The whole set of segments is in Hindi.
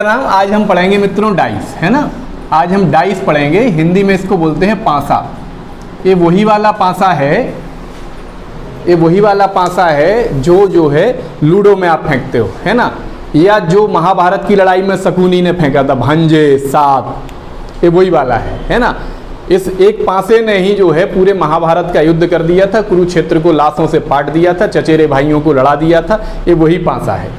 आज हम पढ़ेंगे मित्रों डाइस, है ना। आज हम डाइस पढ़ेंगे, हिंदी में इसको बोलते हैं पासा। ये वही वाला पासा है, ये वही वाला पासा है जो है लूडो में आप फेंकते हो, है ना। या जो महाभारत की लड़ाई में शकुनी ने फेंका था, भांजे 7, ये वही वाला है ना। इस एक पासे ने ही जो है पूरे महाभारत का युद्ध कर दिया था, कुरुक्षेत्र को लाशों से पाट दिया था, चचेरे भाइयों को लड़ा दिया था। ये वही पासा है,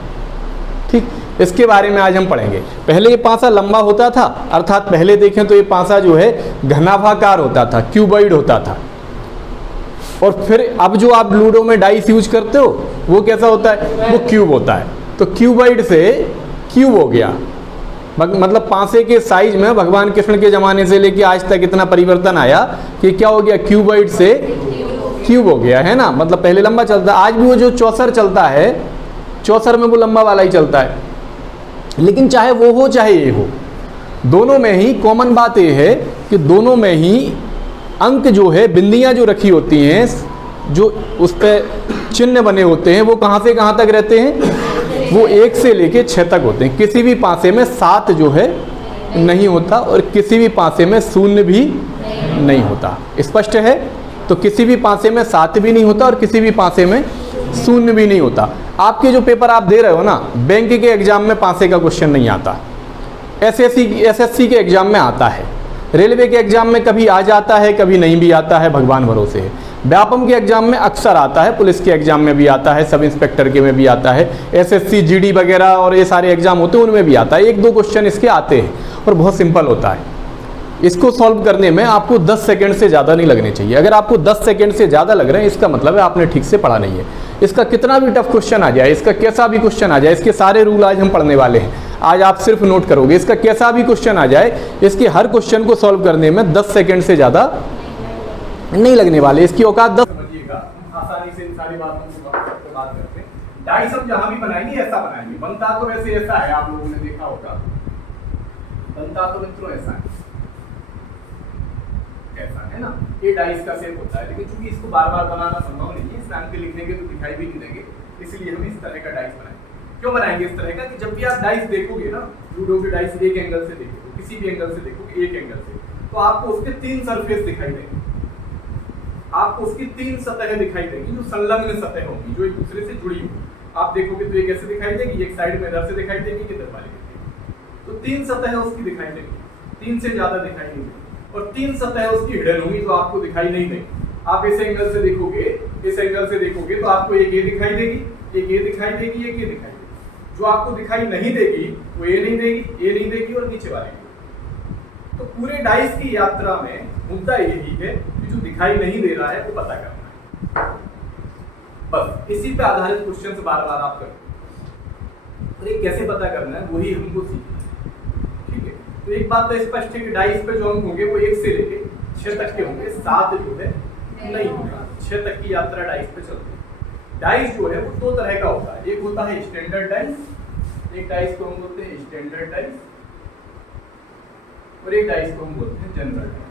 ठीक। इसके बारे में आज हम पढ़ेंगे। पहले ये पासा लंबा होता था, अर्थात पहले देखें तो ये पासा जो है घनाभाकार होता था, क्यूबॉइड होता था। और फिर अब जो आप लूडो में डाइस यूज करते हो वो कैसा होता है, वो क्यूब होता है। तो क्यूबॉइड से क्यूब हो गया, मतलब पासे के साइज में भगवान कृष्ण के जमाने से लेके आज तक इतना परिवर्तन आया कि क्या हो गया, क्यूबॉइड से क्यूब हो गया, है ना। मतलब पहले लंबा चलता, आज भी वो जो चौसर चलता है, चौसर में वो लंबा वाला ही चलता है। लेकिन चाहे वो हो चाहे ये हो, दोनों में ही कॉमन बात ये है कि दोनों में ही अंक जो है, बिंदियां जो रखी होती हैं, जो उस पर चिन्ह बने होते हैं, वो कहाँ से कहाँ तक रहते हैं, वो 1 से लेके 6 तक होते हैं। किसी भी पासे में 7 जो है नहीं होता और किसी भी पासे में 0 भी नहीं होता। स्पष्ट है। तो किसी भी पासे में 7 भी नहीं होता और किसी भी पासे में 0 भी नहीं होता। आपके जो पेपर आप दे रहे हो ना, बैंक के एग्जाम में पासे का क्वेश्चन नहीं आता, एसएससी के एग्जाम में आता है, रेलवे के एग्जाम में कभी आ जाता है, कभी नहीं भी आता है, भगवान भरोसे है। व्यापम के एग्जाम में अक्सर आता है, पुलिस के एग्जाम में भी आता है, सब इंस्पेक्टर के में भी आता है, एसएससी जीडी वगैरह और ये सारे एग्जाम होते हैं उनमें भी आता है। 1-2 क्वेश्चन इसके आते हैं और बहुत सिंपल होता है। इसको सॉल्व करने में आपको 10 सेकंड से ज़्यादा नहीं लगने चाहिए। अगर आपको 10 सेकंड से ज़्यादा लग रहे हैं, इसका मतलब है आपने ठीक से पढ़ा नहीं है। इसका कितना भी टफ क्वेश्चन आ जाए, इसका कैसा भी क्वेश्चन आ जाए, इसके सारे रूल आज हम पढ़ने वाले हैं। आज आप सिर्फ नोट करोगे, इसका कैसा भी क्वेश्चन आ जाए, इसके हर क्वेश्चन को सॉल्व करने में 10 सेकंड से ज़्यादा नहीं लगने वाले। इसकी औकात 10। समझिएगा, आसानी से इन सारी बातों को बात करते हैं। डाइस हम जहाँ भी बनाएंगे ऐसा बनाएंगे। बनता तो वैसे ऐसा है, आप लोगों ने देखा होगा, बनता तो मित्रों ऐसा है, ऐसा है ना। ये डाइस का शेप होता है, लेकिन चूंकि इसको बार बार बनाना संभव नहीं है, इसमें अंक लिखेंगे तो दिखाई भी नहीं देंगे, इसलिए हम इस तरह का डाइस बनाएंगे। क्यों बनाएंगे इस तरह का, कि जब भी आप डाइस देखोगे ना, लूडो के डाइस एक एंगल से देखोगे, किसी भी एंगल से देखोगे, एक एंगल से, तो आपको उसके 3 सरफेस दिखाई देंगे। आपको उसकी 3 सतहें दिखाई देंगी जो संलग्न सतह होंगी, जो एक दूसरे से जुड़ी होंगी। आप देखोगे तो ये कैसे दिखाई देगी, एक साइड में इधर से दिखाई देगी, किधर वाली दिखेगी। तो 3 सतहें उसकी दिखाई देंगी, 3 से ज्यादा दिखाई नहीं देगी। और 3 सतह उसकी हिडन होंगी जो आपको दिखाई नहीं देगी। आप इस एंगल से देखोगे, इस एंगल से देखोगे तो आपको एक ये दिखाई देगी, एक ये दिखाई देगी, एक ये दिखाई देगी। जो आपको दिखाई नहीं देगी वो ये नहीं देगी, ये नहीं देगी और नीचे वाली देगी। तो पूरे डाइस की यात्रा में मुद्दा यही है कि जो दिखाई नहीं दे रहा है वो पता करना है। बस इसी पे आधारित क्वेश्चन से बार बार आप करें, और ये कैसे पता करना है वही हमको सीखना है, ठीक है। तो एक बात तो स्पष्ट है कि डाइस पे जो अंक होंगे वो 1 से लेके 6 तक के होंगे, 7 जो है नहीं होगा। 6 तक की यात्रा डाइस पे चलती है। डाइस जो है वो 2 तरह का होता है, एक होता है स्टैंडर्ड डाइस, एक डाइस को हम बोलते हैं स्टैंडर्ड डाइस, और एक डाइस को हम बोलते हैं जनरल डाइस।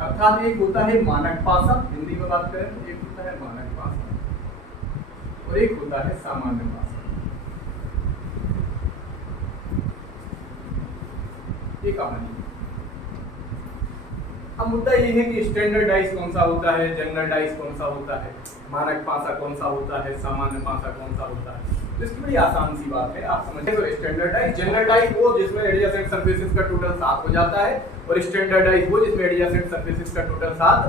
अर्थात एक होता है मानक पासा, हिंदी में बात करें तो एक होता है मानक पासा और एक होता है सामान्य पासा। ये कहानी। अब मुद्दा ये है कि स्टैंडर्ड डाइस कौन सा होता है, जनरल डाइस कौन सा होता है, मानक पासा कौन सा होता है, सामान्य पासा कौन सा होता है। तो इसकी बड़ी आसान सी बात है, आप समझिए। तो स्टैंडर्ड डाइस, जनरल डाइस वो जिसमें एडजेसेंट सरफेसेस का टोटल 7 हो जाता है, और स्टैंडर्ड डाइस वो जिसमें एडजेसेंट सरफेसेस का टोटल 7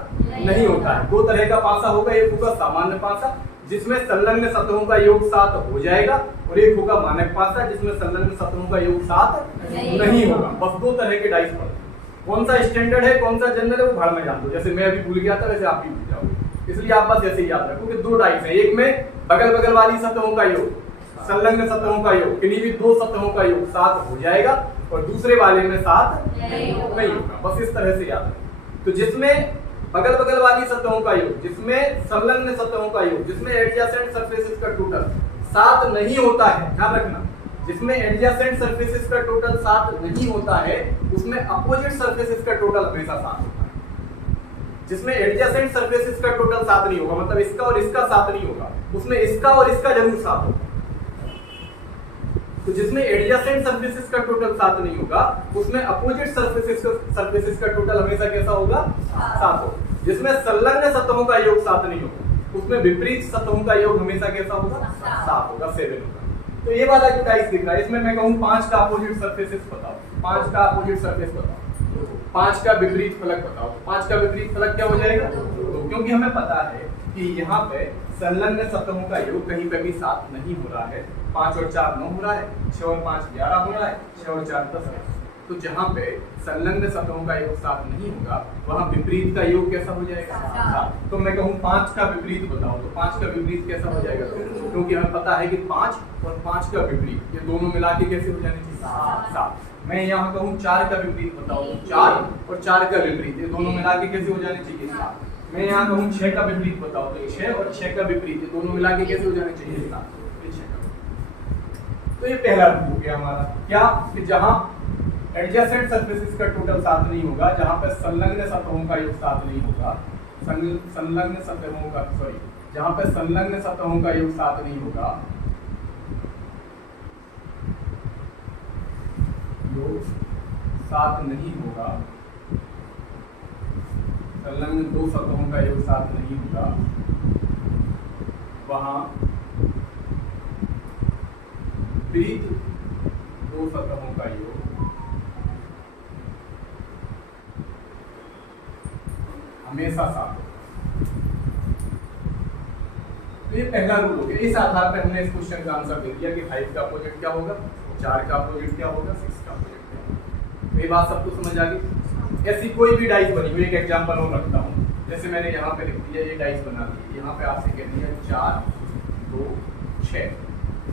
नहीं होता है। 2 तरह का पासा होगा, एक होगा सामान्य पासा जिसमें संलग्न सतहों का योग 7 हो जाएगा, और एक होगा मानक पासा जिसमें संलग्न सतहों का योग 7 नहीं होगा। बस 2 तरह के डाइस पड़ते हैं। कौन सा स्टैंडर्ड है कौन सा जनरल है वो भाड़ में जान दो, जैसे मैं अभी भूल गया था वैसे आप भी भूल जाओगे। इसलिए आप बस ऐसे ही याद रखो कि 2 डाइस हैं, एक में बगल बगल वाली सतहों का योग, संलग्न सतहों का योग, किन्हीं भी 2 सतहों का योग 7 हो जाएगा, और दूसरे वाले में 7 नहीं होगा। बस इस तरह से याद रखो। तो जिसमें बगल बगल वाली सतहों का योग, जिसमें संलग्न सतहों का योग, जिसमें एडजेसेंट सरफेसेस का टोटल 7 नहीं होता है, ध्यान रखना, जिसमें एडजेसेंट सरफेसेस का टोटल 7 नहीं होता है, उसमें अपोजिट सरफेसेस का टोटल हमेशा 7 होता है। जिसमें एडजेसेंट सरफेसेस का टोटल 7 नहीं होगा, मतलब इसका और इसका 7 नहीं होगा, उसमें इसका और इसका जरूर 7 होगा। तो जिसमें एडजेसेंट सरफेसेस का टोटल 7 नहीं होगा, उसमें अपोजिट सरफेसेस का टोटल हमेशा कैसा होगा? 7 होगा। जिसमें संलग्न सतहों का योग 7 नहीं होगा, उसमें विपरीत सतहों का योग हमेशा कैसा होगा? 7 होगा, 7 होगा। तो ये वाला जो डाइस दिख रहा है, इसमें मैं कहूँ 5 का अपोजिट सरफेसेस बताओ, 5 का अपोजिट सरफेस बताओ, 5 का विपरीत फलक बताओ। 5 का विपरीत फलक क्या हो जाएगा? 2, क्योंकि हमें पता है कि यहाँ पे संलग्न सतहों का योग कहीं पे भी 7 नहीं हो रहा है। 5 और 4 9 हो रहा है, 6 और 5 11 हो रहा है, 6 और 4 10 है। तो जहाँ पे संलग्न सतहों का योग 7 नहीं होगा, वहाँ विपरीत का योग कैसा हो जाएगा? 7। तो मैं कहूँ 5 का विपरीत बताओ, तो 5 का विपरीत कैसा हो जाएगा? क्योंकि हमें पता है कि 5 और 5 का विपरीत ये दोनों मिला के कैसे हो जाने चाहिए? 7। मैं यहाँ कहूँ 4 का विपरीत बताओ, 4 और 4 का विपरीत ये दोनों मिला के कैसे हो जाने चाहिए? 7। मैं यहाँ कहूँ 6 का विपरीत बताओ, तो 6 और 6 का विपरीत ये दोनों मिला के कैसे हो जाने चाहिए? 7। तो ये पहला रूल हो गया हमारा, क्या कि जहाँ एडजेसेंट सरफेसेस का टोटल 7 नहीं होगा, जहाँ पे संलग्न सतहों का योग 7 नहीं होगा, संलग्न सतहों का जहाँ पे संलग्न सतहों का योग 7 नहीं होगा, योग 7 नहीं होगा, संलग्न 2 सतहों का योग 7 नहीं होगा, वहाँ विपरीत 2 सतहों का योग हमेशा 7 होगा। तो ये पहला रूल हो गया। इस आधार पर हमने इस क्वेश्चन का आंसर दे दिया कि 5 का अपोजिट क्या होगा, 4 का अपोजिट क्या होगा, 6 का अपोजिट क्या होगा। तो ये बात सबको समझ आ गई। ऐसी कोई भी डाइस बनी हुई, एक एग्जांपल और रखता हूँ, जैसे मैंने यहाँ पे लिख दिया, ये डाइस बना दी, यहाँ पे आपसे कह दिया 4 2 6,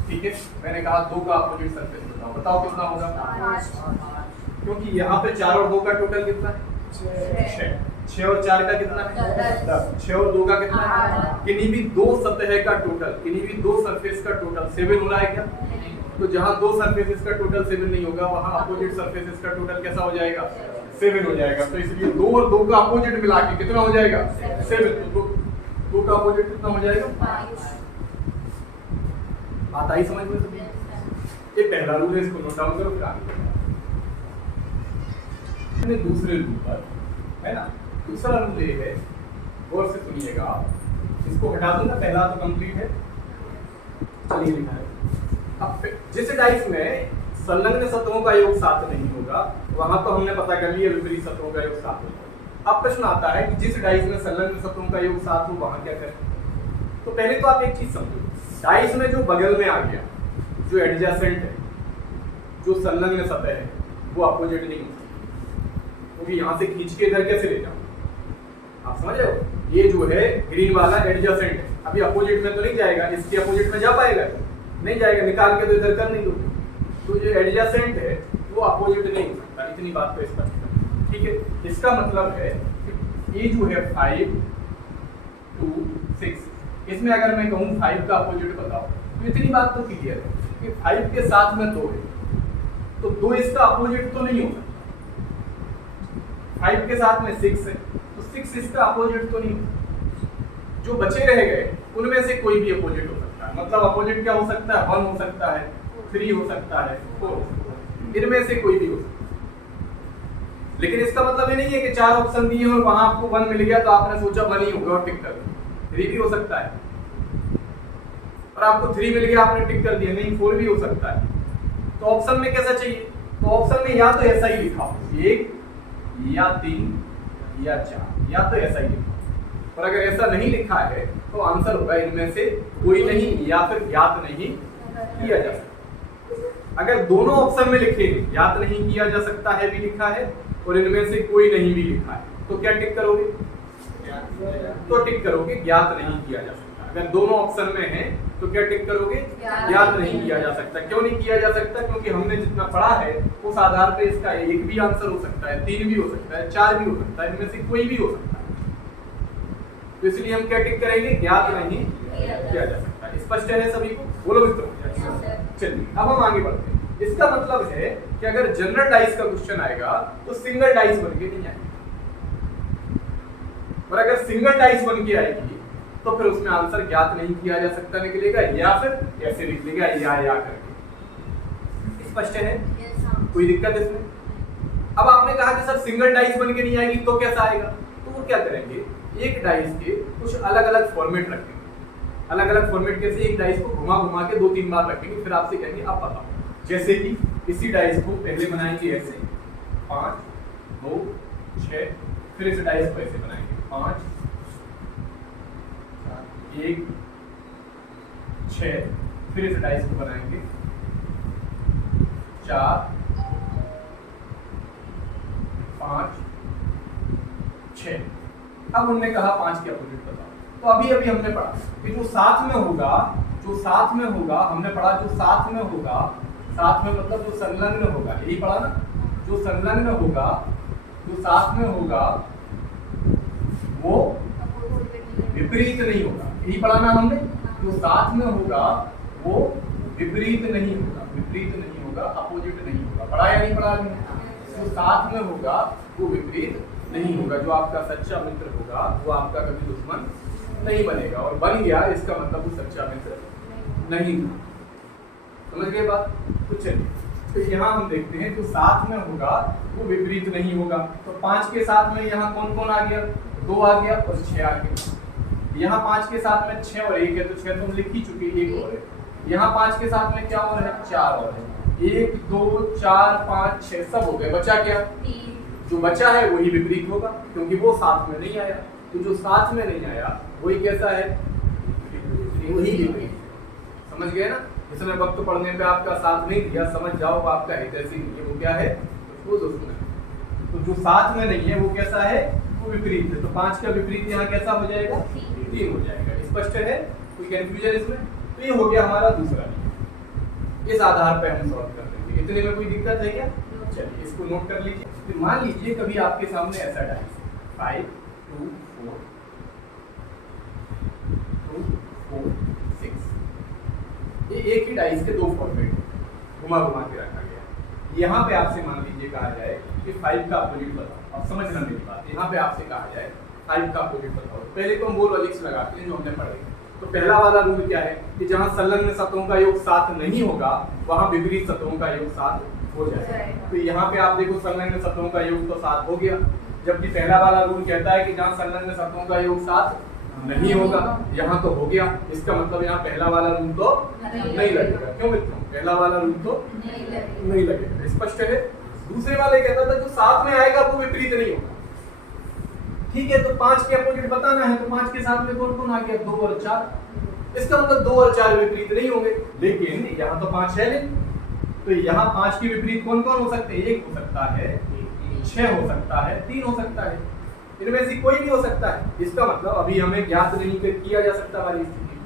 ठीक है। मैंने कहा 2 का अपोजिट सरफेस बताओ, बताओ कितना होगा? 5। क्योंकि यहाँ पे 4 और 2 का टोटल कितना है? 6। 6 और 4 का कितना है? 10। 6 और 2 का कितना है? किन्हीं भी 2 सतह का टोटल, किन्हीं भी 2 सरफेस का टोटल 7 हो रहा है क्या? तो जहाँ 2 सरफेसेस का टोटल 7 नहीं होगा, वहाँ अपोजिट सरफेसेस का टोटल कैसा हो जाएगा? 7 हो जाएगा। तो इसलिए 2 और 2 का अपोजिट मिला के कितना हो जाएगा? 7। तो 2 का अपोजिट कितना हो जाएगा? 5। बात आई समझ में? ये पहला रूल है, इसको नोट डाउन करो, फिर आगे दूसरे रूल पर, है ना। दूसरा रूल ये है, गौर से सुनिएगा आप, इसको हटा दूंगा, पहला तो कंप्लीट है। चलिए लिखा है, अब जिस डाइस में संलग्न सतहों का योग 7 नहीं होगा, वहां तो हमने पता कर लिया विपरीत सतहों का योग 7 होगा। अब प्रश्न आता है कि जिस डाइस में संलग्न सतहों का योग 7 हो, वहां क्या करें? तो पहले तो आप एक चीज समझो, डाइस में जो बगल में आ गया, जो एडजेसेंट है, जो संलग्न सतह है, वो अपोजिट नहीं हो सकती, क्योंकि यहाँ से खींच के इधर कैसे ले जाऊँ? आप समझ रहे हो? ये जो है ग्रीन वाला एडजेसेंट है, अभी अपोजिट में तो नहीं जाएगा, इसके अपोजिट में जा पाएगा? नहीं जाएगा, निकाल के तो इधर कर नहीं दोगे। तो जो एडजेसेंट है वो अपोजिट नहीं हो सकता, इतनी बात तो स्पष्ट है, ठीक है। इसका मतलब है कि ये जो है 5 2 6, इसमें अगर मैं कहूँ 5 का अपोजिट बताओ, तो इतनी बात तो क्लियर है कि 5 के साथ में 2 है, तो 2 इसका अपोजिट तो नहीं हो सकता। 5 के साथ में 6 है, तो 6 इसका अपोजिट तो नहीं हो सकता। जो बचे रह गए उनमें से कोई भी अपोजिट हो सकता है, मतलब अपोजिट क्या हो सकता है? 1 हो सकता है, 3 हो सकता है, 4, इनमें से कोई भी हो सकता है। लेकिन इसका मतलब ये नहीं है कि 4 ऑप्शन दिए और वहां आपको 1 मिल गया तो आपने सोचा 1 ही होगा और टिक कर दिया। 3 भी हो सकता है, और आपको 3 मिल गया, आपने टिक कर दिया, नहीं 4 भी हो सकता है। तो ऑप्शन में कैसा चाहिए? तो ऑप्शन में या तो ऐसा ही लिखा हो, 1 या 3 या 4, या तो ऐसा ही लिखा। और अगर ऐसा नहीं लिखा है तो आंसर होगा इनमें से कोई नहीं, या फिर ज्ञात नहीं किया जा सकता। अगर दोनों ऑप्शन में लिखे ज्ञात नहीं किया जा सकता है भी लिखा है, और इनमें से कोई नहीं भी लिखा है, तो क्या टिक करोगे? तो टिक करोगे ज्ञात नहीं किया जा सकता। अगर दोनों ऑप्शन में है तो क्या टिक करोगे? ज्ञात नहीं किया जा सकता। क्यों नहीं किया जा सकता? क्योंकि हमने जितना पढ़ा है उस आधार पे इसका 1 भी आंसर हो सकता है, 3 भी हो सकता है, 4 भी हो सकता है, इनमें से कोई भी हो सकता है। तो इसलिए हम क्या टिक करेंगे? ज्ञात नहीं किया जा सकता। स्पष्ट है सभी को? बोलो मित्रों। चलिए अब हम आगे बढ़ते हैं। इसका मतलब है कि अगर जनरल डाइस का क्वेश्चन आएगा तो सिंगल डाइस बन के नहीं आएगा, और अगर सिंगल डाइस बन के आएगी तो फिर उसमें आंसर ज्ञात नहीं किया जा सकता निकलेगा, या फिर ऐसे निकलेगा या करके। स्पष्ट है? कोई दिक्कत इसमें? अब आपने कहा कि सर सिंगल डाइस बन के नहीं आएगी तो कैसा आएगा, तो वो क्या करेंगे, एक डाइस के कुछ अलग अलग फॉर्मेट रखेंगे। अलग अलग फॉर्मेट कैसे, एक डाइस को घुमा घुमा के 2-3 बार रखेंगे, फिर आपसे कहेंगे आप बताओ। जैसे कि इसी डाइस को पहले बनाएंगे ऐसे 5 2 6, फिर इस डाइस को ऐसे बनाएंगे 5 1 6, फिर इस डाइस को बनाएंगे 4 5 6। अब उन्होंने कहा 5 के अपोजिट बताओ। तो अभी हमने पढ़ा कि जो साथ में होगा हमने पढ़ा जो साथ में होगा, साथ में मतलब जो संलग्न होगा, यही पढ़ा ना, जो संलग्न होगा, जो साथ में होगा वो विपरीत नहीं होगा, यही पढ़ा ना हमने। जो साथ में होगा वो विपरीत नहीं होगा, विपरीत नहीं होगा, अपोजिट नहीं होगा। पढ़ा या नहीं पढ़ा? जो साथ में होगा वो विपरीत नहीं होगा। जो आपका सच्चा मित्र होगा वो आपका कभी दुश्मन नहीं बनेगा, और बन गया इसका मतलब वो सच्चा मित्र नहीं था। समझ गए बात? तो चलिए, तो यहाँ हम देखते हैं जो साथ में होगा वो विपरीत नहीं होगा। तो 5 के साथ में यहाँ कौन कौन आ गया, 2 आ गया और 6 आ गया। यहाँ 5 के साथ में 6 और 1 है, तो 6 तो हम लिख ही चुके, 1 और है। यहाँ 5 के साथ में क्या और है, 4 और है। 1 2 4 5 6 सब हो गए, बचा क्या, जो बचा है वही विपरीत होगा, क्योंकि वो साथ में नहीं आया। तो जो साथ में नहीं आया वही कैसा है, वही विपरीत। समझ गए ना? इसमें वक्त पढ़ने पे आपका साथ नहीं दिया, समझ जाओ वो आपका हितैषी नहीं है, वो क्या है, वो दुश्मन है। तो जो साथ में नहीं है वो कैसा है, वो विपरीत है। तो 5 का विपरीत यहाँ कैसा हो जाएगा, 3 हो जाएगा। स्पष्ट है? कोई कंफ्यूजन इसमें? तो ये हो गया हमारा दूसरा नियम। इस आधार पर हम सॉल्व कर देंगे। इतने में कोई दिक्कत है क्या? चलिए इसको नोट कर लीजिए। तो मान लीजिए कभी आपके सामने ऐसा डाइस 5 2 4 2 4 6, ये एक ही डाइस के 2 फॉर्मेट घुमा घुमा के रखा गया। यहाँ पे आपसे मान लीजिए कहा जाए कि 5 का अपोजिट बताओ। अब समझना मेरी बात, यहाँ पे आपसे कहा जाए 5 का अपोजिट बताओ। पहले तो हम वो लॉजिक्स लगाते हैं जो हमने पढ़े। तो पहला वाला रूल क्या है कि जहाँ संलग्न सतहों का योग 7 नहीं होगा वहाँ विपरीत सतहों का योग 7 हो जाएगा। तो यहाँ पे आप देखो संलग्न सतहों का योग तो 7 हो गया, जबकि पहला वाला रूल कहता है कि जहाँ संलग्न सतहों का योग 7 नहीं होगा, यहाँ तो हो गया। इसका मतलब यहाँ पहला वाला रूल तो नहीं लगेगा। क्यों मित्रों? पहला वाला रूल तो नहीं लगेगा। स्पष्ट है? दूसरे वाले कहता था जो साथ में आएगा वो विपरीत नहीं होगा। ठीक है, तो 5 के अपोजिट बताना है, तो 5 के साथ में कौन कौन आ गया, 2 और 4। इसका मतलब 2 और 4 विपरीत नहीं होंगे, लेकिन यहाँ तो 5 है नहीं। तो यहाँ 5 के विपरीत कौन कौन हो सकते हैं, 1 हो सकता है, 6 हो सकता है, 3 हो सकता है, इनमें से कोई भी हो सकता है। इसका मतलब अभी हमें ज्ञात नहीं किया जा सकता वाली स्थिति।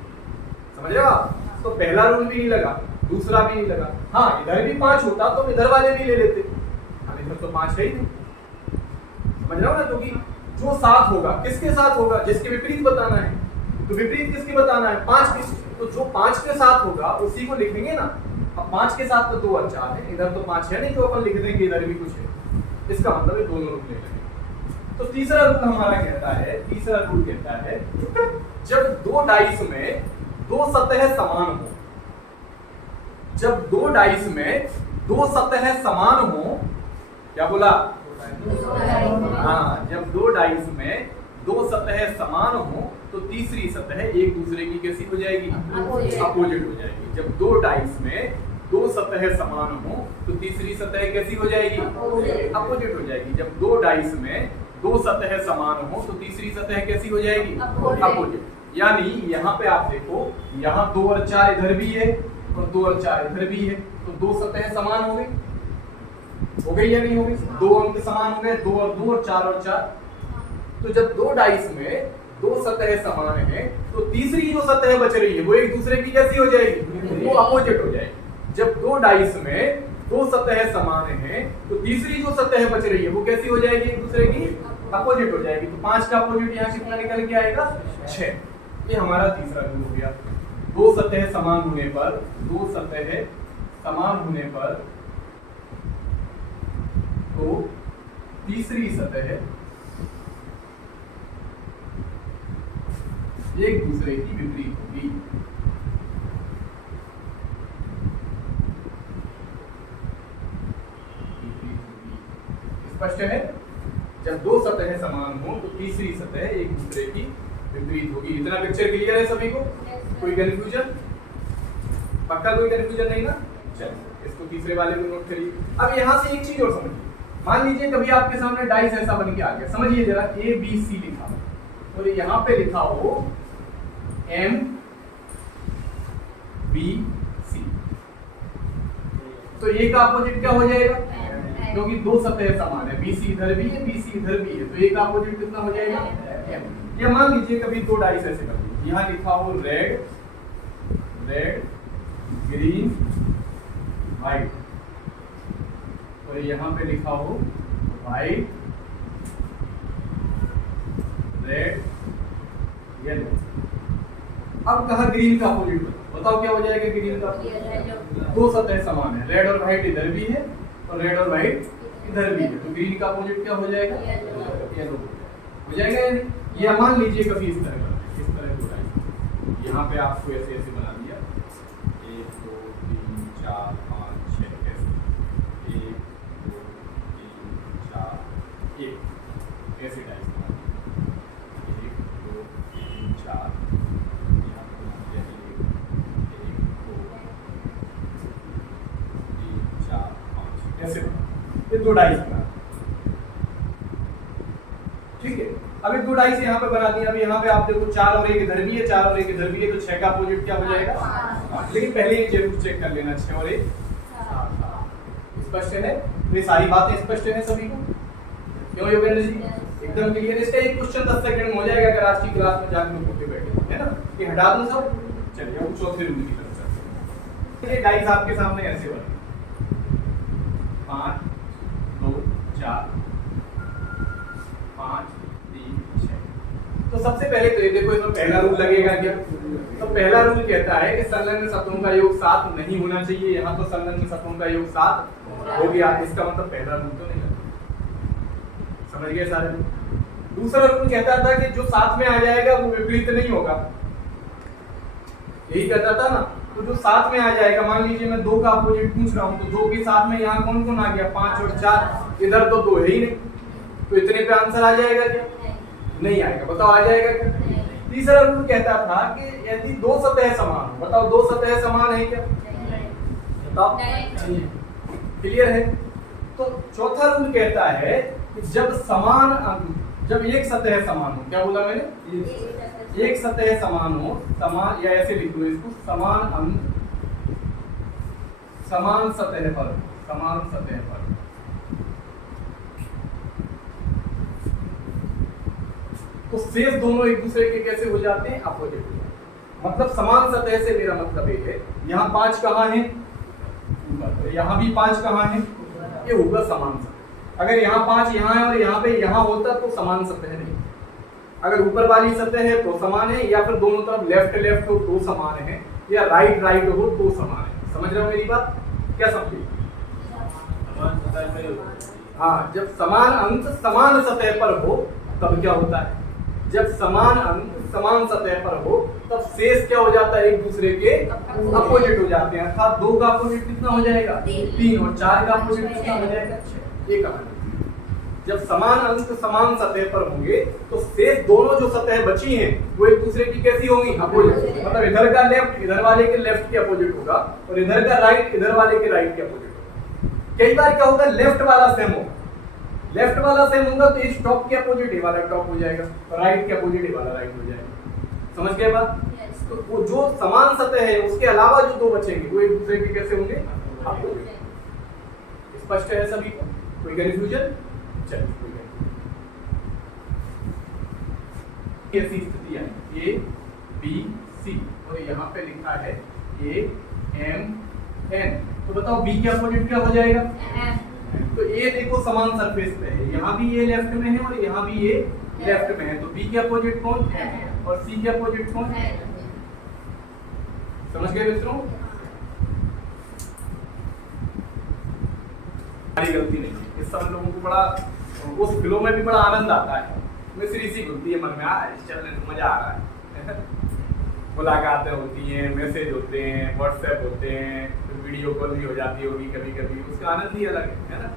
समझ रहे हो आप? तो पहला रूल भी नहीं लगा, दूसरा भी नहीं लगा। हाँ, इधर भी 5 होता तो इधर वाले भी ले लेते, अब इधर तो 5 है ही नहीं। समझ रहे हो ना? क्योंकि जो साथ होगा किसके साथ होगा, जिसके विपरीत बताना है। तो विपरीत किसके बताना है, 5 के। तो जो 5 के साथ होगा उसी को लिखेंगे ना। अब 5 के साथ तो 2 और 4 है, इधर तो 5 है नहीं, जो अपन लिख देंगे इधर भी कुछ है। इसका मतलब ये दोनों रूल ले लेंगे। तो तीसरा रूल हमारा कहता है जब 2 डाइस में 2 सतह समान हो, जब 2 डाइस में 2 सतह समान हो, क्या बोला? हाँ, जब 2 डाइस में 2 सतह समान हो तो तीसरी सतह एक दूसरे की कैसी हो जाएगी, अपोजिट हो जाएगी। जब 2 डाइस में 2 सतह समान हो तो तीसरी सतह कैसी हो जाएगी, अपोजिट हो जाएगी। जब 2 डाइस में 2 सतह समान हो तो तीसरी सतह कैसी हो जाएगी, अपोजिट। यानी यहाँ पे आप देखो, यहाँ 2 और 4 इधर भी है और 2 और 4 इधर भी है, तो 2 सतह समान हो गई या नहीं हो गई? 2 अंक समान हो गए, 2 और 2 और 4 और 4। तो जब 2 डाइस में 2 सतह समान है तो तीसरी जो सतह बच रही है वो एक दूसरे की कैसी हो जाएगी, वो अपोजिट हो जाएगी। जब 2 डाइस में 2 सतह समान है तो तीसरी जो सतह बच रही है वो कैसी हो जाएगी, एक दूसरे की अपोजिट हो जाएगी। तो 5 का अपोजिट यहाँ कितना निकल के आएगा, 6। ये हमारा तीसरा रूल हो गया। 2 सतह समान होने पर, 2 सतह समान होने पर तो तीसरी सतह एक दूसरे की विपरीत होगी। स्पष्ट है? जब दो सतह समान हो तो तीसरी सतह एक दूसरे की विपरीत होगी। इतना पिक्चर क्लियर है सभी को? कोई कंफ्यूजन? पक्का कोई कंफ्यूजन नहीं ना? चलिए इसको तीसरे वाले को नोट करिए। अब यहाँ से एक चीज और समझिए, मान लीजिए कभी आपके सामने डाइस ऐसा बन के आ गया, समझिए जरा, ए बी सी लिखा हो और यहाँ पे लिखा हो एम बी सी, तो ए का अपोजिट क्या हो जाएगा? क्योंकि दो सतह समान है, बी सी इधर भी है बी सी इधर भी है, तो ए का अपोजिट कितना हो जाएगा? एम। या मान लीजिए कभी दो डाइस ऐसे कर दीजिए, यहाँ लिखा हो रेड रेड ग्रीन व्हाइट और यहाँ पे लिखा हो व्हाइट रेड येलो। अब कहा ग्रीन का अपोजिट बताओ क्या हो जाएगा? ग्रीन का दो सतह समान है, रेड और व्हाइट इधर भी है और रेड और व्हाइट इधर भी है, तो ग्रीन का अपोजिट क्या हो जाएगा? येलो हो जाएगा या नहीं? या मान लीजिए कभी इस तरह का, इस तरह का यहाँ पे आपको ऐसे ऐसे बना दिया 1 2 3 4 5 6 ऐसे 1 2 3 4 1 ऐसे डाइस बना दिया 1 2 3 4 यहाँ पे बना दिया 1 2 3 4 5 ऐसे बना, ये दो डाइस बना, ठीक है। अब एक दो डाइस यहाँ पे बना दिया, अभी यहाँ पे आप देखो 4 और 1 इधर भी है 4 और 1 इधर भी है, तो 6 का अपोजिट क्या हो जाएगा? लेकिन पहले ये जरूर चेक कर लेना 6 और 1 स्पष्ट है? ये सारी बातें स्पष्ट है सभी को? क्यों योगेंद्र जी? एकदम क्लियर। इसका एक क्वेश्चन 10 सेकंड में हो जाएगा अगर आज की क्लास में जाके लोग होके बैठे, है ना? ये हटा दूं सब? चलिए अब चौथे रूल की तरफ चलते हैं। ये डाइस आपके सामने ऐसे बने 5 2 4 5 3 6। तो सबसे पहले तो ये देखो, इसमें पहला रूल लगेगा क्या? तो पहला रूल कहता है कि संलग्न सतहों का योग 7 नहीं होना चाहिए। यहाँ तो संलग्न सतहों का योग 7 हो गया, इसका मतलब पहला रूल तो नहीं लगता। समझ गए सारे? दूसरा रूल कहता था कि जो साथ में आ जाएगा वो विपरीत नहीं होगा, यही कहता था ना। तो जो साथ में आ जाएगा, मान लीजिए मैं 2 का अपोजिट पूछ रहा हूँ, तो 2 के साथ में यहाँ कौन कौन आ गया? 5 और 4, इधर तो 2 है ही नहीं, तो इतने पे आंसर आ जाएगा क्या? नहीं आएगा। बताओ आ जाएगा क्या? तीसरा रूल कहता था कि यदि दो सतह समान हो, बताओ दो सतह समान है क्या? बताओ, क्लियर है? तो चौथा रूल कहता है कि जब समान अंक, जब एक सतह समान हो, क्या बोला मैंने? एक सतह समान हो, समान, या ऐसे लिख लो इसको, समान अंक समान सतह पर, समान सतह पर तो शेष दोनों एक दूसरे के कैसे हो जाते हैं? अपोजिट हो जाते हैं। मतलब समान सतह से मेरा मतलब ये है, यहाँ 5 कहाँ है? ऊपर। यहाँ भी 5 कहाँ है? ये होगा समान सतह। अगर यहाँ 5 यहाँ है और यहाँ पे यहाँ होता तो समान सतह नहीं। अगर ऊपर वाली सतह है तो समान है, या फिर दोनों तरफ लेफ्ट लेफ्ट हो तो समान है, या राइट राइट हो तो समान है। समझ रहे हो मेरी बात? क्या समझे? हाँ, जब समान अंक समान सतह पर हो तब क्या होता है? जब समान अंक समान सतह पर हो तब शेष क्या हो जाता है? एक दूसरे के अपोजिट हो जाते हैं। अर्थात 2 का अपोजिट कितना हो जाएगा? 3, और 4 का अपोजिट कितना हो जाएगा? 6। ये कहानी। जब समान अंक समान सतह पर होंगे तो शेष दोनों जो सतह बची हैं वो एक दूसरे की कैसी होंगी? अपोजिट। मतलब इधर का लेफ्ट इधर वाले के लेफ्ट के अपोजिट होगा, और इधर का राइट इधर वाले के राइट के अपोजिट होगा। कई बार क्या होगा? लेफ्ट वाला सेम होगा, लेफ्ट वाला सेम होगा तो इस टॉप के अपोजिट ये वाला टॉप हो जाएगा, और राइट के अपोजिट ये वाला राइट हो जाएगा। समझ गए बात? तो वो जो समान सतह है उसके अलावा जो दो बचेंगे वो एक दूसरे के कैसे होंगे? अपोजिट। स्पष्ट है सभी को? कोई कंफ्यूजन? चलिए, ऐसी स्थितियां ए बी सी, और यहाँ पे लिखा है ए एम एन, तो बताओ बी के अपोजिट क्या हो जाएगा? तो ए देखो समान सरफेस पे है, यहाँ भी ये लेफ्ट में है और यहाँ भी ये लेफ्ट में है, तो बी के अपोजिट कौन है और सी के अपोजिट कौन है? समझ गए मित्रों? हमारी गलती नहीं है, इस सब लोगों को बड़ा उस फिल्मों में भी बड़ा आनंद आता है, मिश्री सी घुलती है मन में, चलने तो मजा आ रहा है, मुलाकातें होती हैं, मैसेज होते हैं, व्हाट्सएप होते हैं, फिर वीडियो कॉल भी हो जाती होगी कभी कभी, उसका आनंद ही अलग है ना।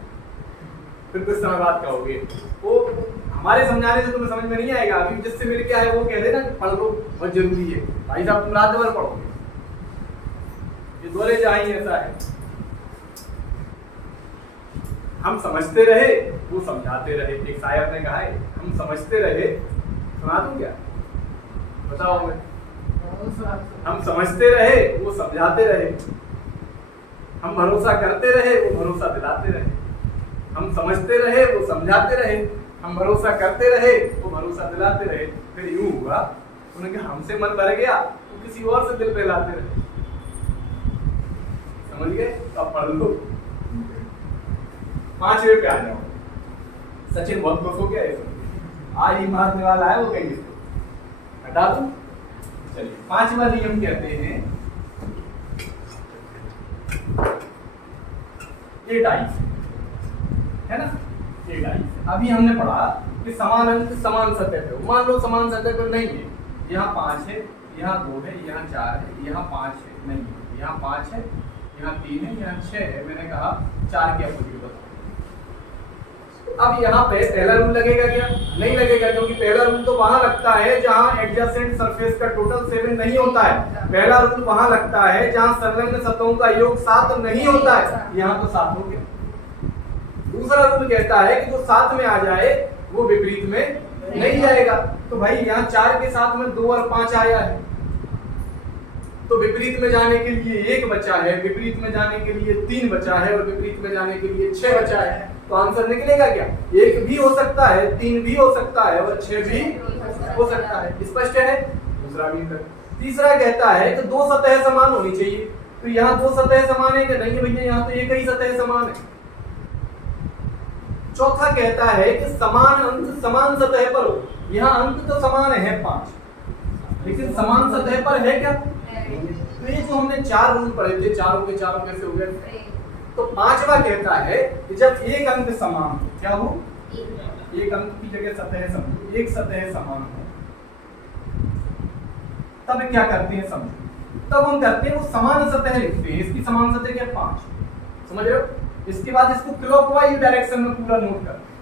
फिर कुछ समय बाद कहोगे वो हमारे समझाने से तुम्हें समझ में नहीं आएगा, अभी जिससे मिल के आए वो कह देना कि पढ़ लो बहुत जरूरी है, भाई साहब तुम रात भर पढ़ोगे, ये दोरे जाएंगे, ऐसा है। हम समझते रहे वो समझाते रहे, एक शायर ने कहा है हम समझते रहे, सुना दूं क्या, बताओ मैं, हम समझते रहे वो समझाते रहे, हम भरोसा करते रहे वो भरोसा दिलाते रहे, हम समझते रहे वो समझाते रहे, हम भरोसा करते रहे वो भरोसा दिलाते रहे। फिर यूं हुआ उन्होंने कहा हमसे मन भर गया तो किसी और से दिल पे लाते रहे। समझ गए? अब पढ़ लो, 5वें पे आ जाओ। सचिन बहुत खुश हो गया है, आज ही मारने वाला है, वो कहेंगे हटा दूं। चलिए 5वां नियम कहते हैं ये डाइस है ना, ये डाइस। अभी हमने पढ़ा कि समान अंक समान सतह पे, मान लो समान सतह पर नहीं है, यहाँ 5 है, यहाँ 2 है, यहाँ 4 है, यहाँ 5 है, नहीं यहाँ 5 है, यहाँ 3 है, यहाँ 6 है, मैंने कहा 4 के अपोजिट बताओ। अब यहाँ पे पहला रूल लगेगा क्या? नहीं लगेगा, क्योंकि पहला रूल तो वहां लगता है जहां एडजेसेंट सरफेस का टोटल 7 नहीं होता है। पहला रूल वहां लगता है जहां संलग्न सतहों का योग 7 नहीं होता है, यहाँ तो 7 हो गया। दूसरा रूल कहता है कि जो 7 में आ जाए वो विपरीत में नहीं जाएगा। तो भाई यहाँ 4 के साथ में 2 और 5 आया है, तो विपरीत में जाने के लिए 1 बचा है, विपरीत में जाने के लिए 3 बचा है और विपरीत में जाने के लिए 6 बचा है। तो आंसर निकलेगा क्या? 1 भी हो सकता है, 3 भी हो सकता है और 6 भी हो सकता है। स्पष्ट है? दूसरा भी कर। तीसरा कहता है कि 2 सतह समान होनी चाहिए, तो यहाँ 2 सतह समान है कि नहीं है भैया, यहाँ तो एक ही सतह समान है। चौथा कहता है कि समान अंक समान सतह पर हो, यहाँ अंक तो समान है 5, लेकिन समान सतह पर है क्या? तो ये जो हमने 4 रूल पढ़े थे, चारों के चारों कैसे हो गए? तो 5वां कहता है कि जब एक अंक समान हो, क्या हो? एक अंक की जगह सतह समान, एक सतह समान हो, तब क्या करते हैं समझो। तब हम करते हैं वो समान सतह लिखते हैं, इसकी समान सतह क्या? 5, समझ रहे हो? इसके बाद इसको क्लॉकवाइज डायरेक्शन में पूरा नोट करते हैं,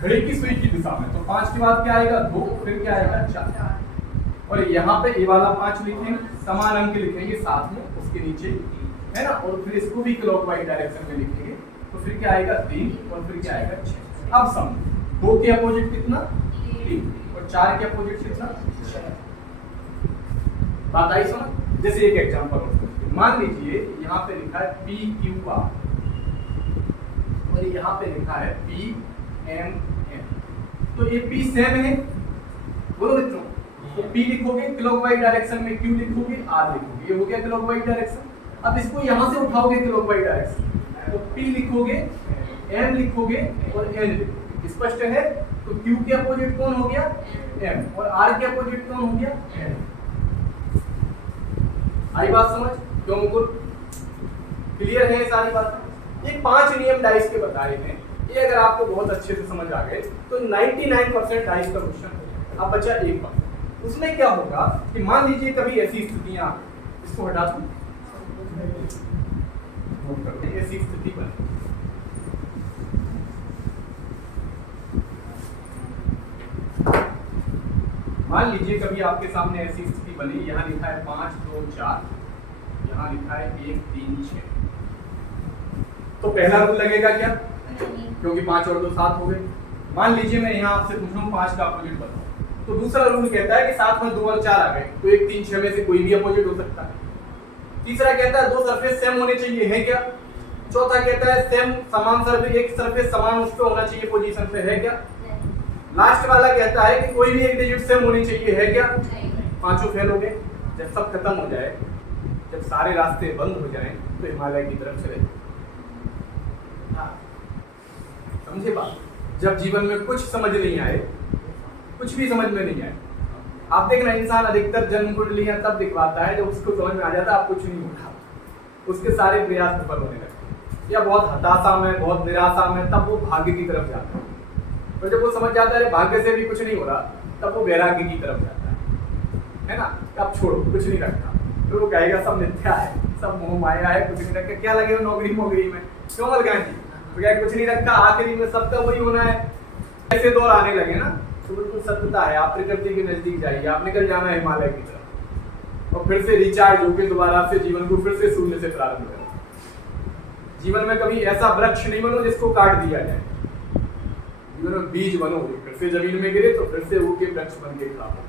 घड़ी की सुई की दिशा में। तो 5 के बाद क्या आएगा? 2, फिर क्या आएगा? 4, और यहाँ पे ये वाला 5 लिखेंगे, समान अंक लिखेंगे साथ में उसके नीचे, है ना, और फिर इसको भी क्लॉकवाइज डायरेक्शन में लिखेंगे। तो फिर क्या आएगा? 3, और फिर क्या आएगा? 6। अब समझो 2 के अपोजिट कितना? 3, और 4 के अपोजिट कितना? 6। बात आई समझ? जैसे एक एग्जांपल मान लीजिए यहाँ पे लिखा है PQR और यहाँ पे लिखा है PMN, तो ये P सेम है, बोलो मित्रों। तो P लिखोगे क्लॉकवाइज डायरेक्शन में, Q लिखोगे, R लिखोगे, ये हो गया क्लॉकवाइज डायरेक्शन। अब इसको यहाँ से उठाओगे क्लॉकवाइज डायरेक्शन, तो P लिखोगे, M लिखोगे और N लिखोगे। स्पष्ट है? तो Q के अपोजिट कौन हो गया? M, और R के अपोजिट कौन हो गया? N। आई बात समझ? क्यों मुकुल? क्लियर है सारी बात? ये 5 नियम डाइस के बताए हैं, ये अगर आपको बहुत अच्छे से समझ आ गए तो 99% डाइस का क्वेश्चन हो जाएगा। अब बचा एक बात, उसमें क्या होगा कि मान लीजिए कभी ऐसी स्थितियां, इसको हटा दूं, ऐसी स्थिति बने, मान लीजिए कभी आपके सामने ऐसी स्थिति बनी, यहाँ लिखा है 5, 2, 4, यहाँ लिखा है 1, 3, 6। तो पहला रूल लगेगा क्या? क्योंकि 5 और 2 7 हो गए। मान लीजिए मैं यहाँ आपसे पूछ रहा हूँ 5 का अपोजिट बताओ, तो दूसरा रूल कहता है कि साथ में 2 और 4 आ गए, तो 1, 3, 6 में से कोई भी अपोजिट हो सकता है। तीसरा कहता है 2 सरफेस सेम होने चाहिए, है क्या? चौथा कहता है सेम समान सरफेस, एक सरफेस समान उस पे होना चाहिए पोजीशन पे, है क्या? लास्ट वाला कहता है कि कोई भी एक डिजिट सेम होनी चाहिए, है क्या? पांचों फेल हो गए। जब सब खत्म हो जाए, जब सारे रास्ते बंद हो जाएं, तो हिमालय की तरफ चले। समझे बात? जब जीवन में कुछ समझ नहीं आए, कुछ भी समझ में नहीं आए, आप देखना इंसान अधिकतर जन्म कुंडलियां तब दिखवाता है जब उसको समझ में आ जाता है आप कुछ नहीं होगा, उसके सारे प्रयास विफल होने लगते, या बहुत हताशा में, बहुत निराशा में, तब वो भाग्य की तरफ जाता है। और जब वो समझ जाता है भाग्य से भी कुछ नहीं हो रहा, तब वो वैराग्य की तरफ जाता है ना। अब छोड़ो, कुछ नहीं रखा, तो वो कहेगा सब मिथ्या है, सब मोह माया है, कुछ नहीं रखा, क्या लगेगा नौकरी मोकरी में, क्यों मलकान जी, तो क्या कुछ नहीं रखा, आखिरी में सबका वही होना है। ऐसे दौर आने लगे ना, तो बिल्कुल सत्यता है, आप प्रकृति के नजदीक जाइए, आप निकल जाना है हिमालय की तरफ और फिर से रिचार्ज होकर दोबारा से जीवन को फिर से शून्य से प्रारंभ करें। जीवन में कभी ऐसा वृक्ष नहीं बनो जिसको काट दिया जाए, जीवन में बीज बनो, फिर से जमीन में गिरे तो फिर से वो के वृक्ष बन के खड़ा हो।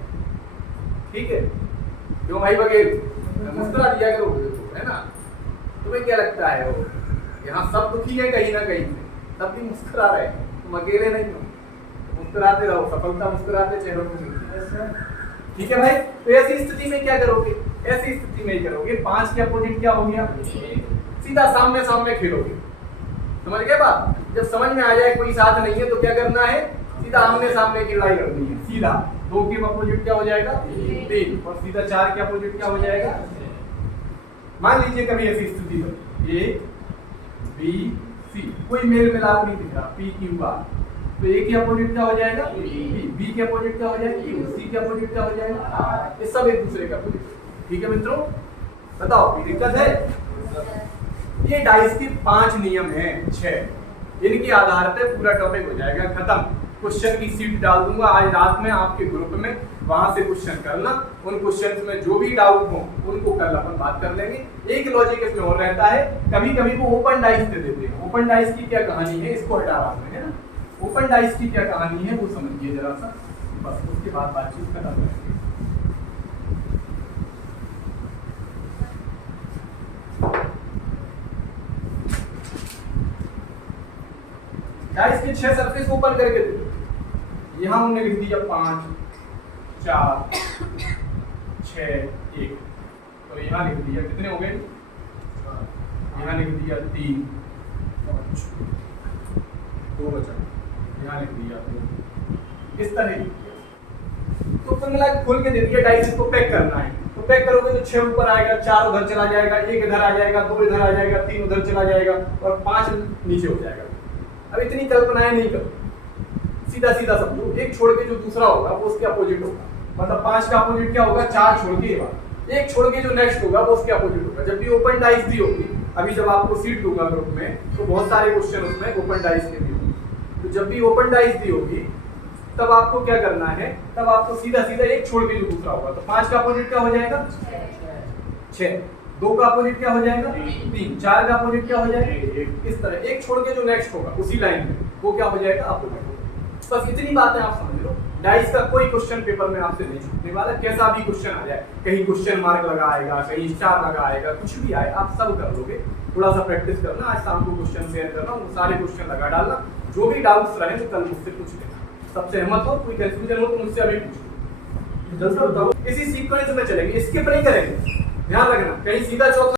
ठीक है, क्यों भाई बघेल, मुस्कुरा दिया करो, है ना। तुम्हें क्या लगता है वो यहाँ सब दुखी है कहीं ना कहीं से, तब भी मुस्कुरा रहे, तुम अकेले नहीं हो, मुस्कुराते रहो, सफलता मुस्कुराते चेहरों पर मिलती है। ठीक है भाई, तो ऐसी स्थिति में क्या करोगे, ऐसी स्थिति में ही करोगे, 5 के अपोजिट क्या हो गया, सीधा सामने सामने खेलोगे। समझ गए बात, जब समझ में आ जाए कोई साथ नहीं है तो क्या करना है, सीधा आमने सामने की लड़ाई करनी है। सीधा 2 के अपोजिट क्या हो जाएगा, 3, और सीधा 4 के अपोजिट क्या हो जाएगा। मान लीजिए कभी ऐसी स्थिति हो, ए बी सी, कोई मेल मिलाप नहीं दिख रहा, पी क्यू आर, तो ए के अपोजिट क्या हो जाएगा, बी के अपोजिट क्या हो जाएगा, क्यू, सी के अपोजिट क्या हो जाएगा, ये सब एक दूसरे का अपोजिट। ठीक है मित्रों, बताओ कोई दिक्कत है। ये डाइस के 5 नियम हैं, 6, इनके आधार पे पूरा टॉपिक हो जाएगा खत्म। क्वेश्चन की सीट डाल दूंगा आज रात में आपके ग्रुप में, वहां से क्वेश्चन करना, उन क्वेश्चंस में जो भी डाउट हो उनको कल अपन बात कर लेंगे। एक लॉजिक इसमें और रहता है, कभी कभी वो ओपन डाइस दे देते हैं। ओपन डाइस की क्या कहानी है, इसको हटा रहा हूं, है ना। ओपन डाइस की क्या कहानी है वो समझिए जरा सा, बस उसके बाद बातचीत खत्म करेंगे। डाइस के 6 सरफेस ओपन करके दे दो। यहाँ हमने लिख दिया 5, 4, 6, 1, तो यहाँ लिख दिया, कितने हो गए, यहाँ लिख दिया 3, 5, 2 बचा, यहाँ लिख दिया 2, इस तरह लिख दिया। तो कुल मिला के खोल के दे दिया डाइस, इसको पैक करना है, तो पैक करोगे तो 6 ऊपर आएगा, 4 उधर चला जाएगा, 1 इधर आ जाएगा, 2 इधर आ जाएगा, 3 उधर चला जाएगा और 5 नीचे हो जाएगा। अब इतनी कल्पनाएं नहीं करो, सीधा सीधा समझो, एक छोड़ के जो दूसरा होगा वो उसके अपोजिट होगा। मतलब 5 का अपोजिट क्या होगा, 4 छोड़ के, एक छोड़ के जो नेक्स्ट होगा वो उसके अपोजिट होगा। जब भी ओपन डाइस दी होगी, अभी जब आपको सीट दूंगा ग्रुप में तो बहुत सारे क्वेश्चन उसमें ओपन डाइस के भी होंगे। तो जब भी ओपन डाइस दी होगी तब आपको क्या करना है, तब आपको सीधा सीधा एक छोड़ के जो दूसरा होगा, तो 5 का अपोजिट क्या हो जाएगा, 6, 2 का अपोजिट क्या हो जाएगा, 3, 4 का अपोजिट क्या हो जाएगा, इस तरह एक छोड़ के जो नेक्स्ट होगा उसी लाइन में वो क्या हो जाएगा, अपोजिट। बस इतनी बातें आप समझ लो। डाइस का कोई क्वेश्चन पेपर में आपसे नहीं छूटने वाला, कैसा भी क्वेश्चन आ जाए, कहीं क्वेश्चन मार्क लगा आएगा, कहीं स्टार लगा आएगा, कुछ भी आए आप सब कर लोगे। थोड़ा सा प्रैक्टिस करना, आज शाम को क्वेश्चन शेयर करना, वो सारे क्वेश्चन लगा डालना, जो भी डाउट्स रहे तो कल मुझसे पूछ लेना। सबसे सहमत हो, कोई कंफ्यूजन हो तो मुझसे अभी पूछो, जल्दी बताओ। इसी सीक्वेंस में चलेंगे, स्किप नहीं करेंगे, ध्यान रखना, कहीं सीधा चौथा